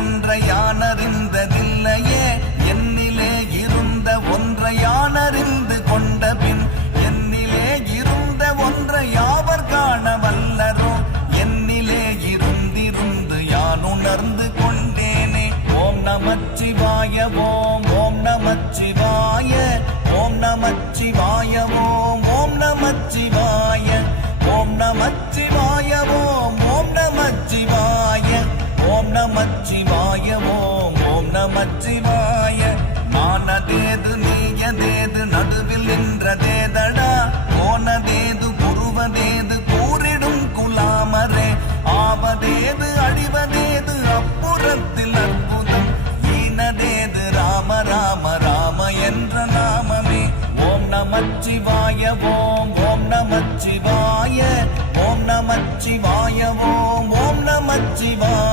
ஒன்றை யானறிந்ததில்லையே என்னிலே இருந்த ஒன்றை யானறிந்து கொண்ட பின் என்னிலே இருந்த ஒன்றை யாவர் காண வல்லரோ என்னிலே இருந்திருந்து யான் உணர்ந்து கொண்டேனே. ஓம் நமச்சிவாய ஓம் ஓம் நமச்சிவாய ஓம் நமச்சிவாய ஓம் ஓம் நமச்சிவாய ஓம் நமச்சிவாய ஓம் ஓம் நமச்சிவாய ஓம் நமச்சிவாய ஓம் ஓம் நமச்சிவாய. நானதேது நீயதேது நடுவில் நின்றதேதடா போனதேது புருவதேது கூறிடும் குலாமரே ஆவதேது அழிவதேது அப்புறத்தில் அற்புதம் ஈனதேது ராம ராம ராம என்ற நாமமே. ஓம் நமச்சிவாய ஓம் ஓம் நமச்சிவாய ஓம் நமச்சிவாய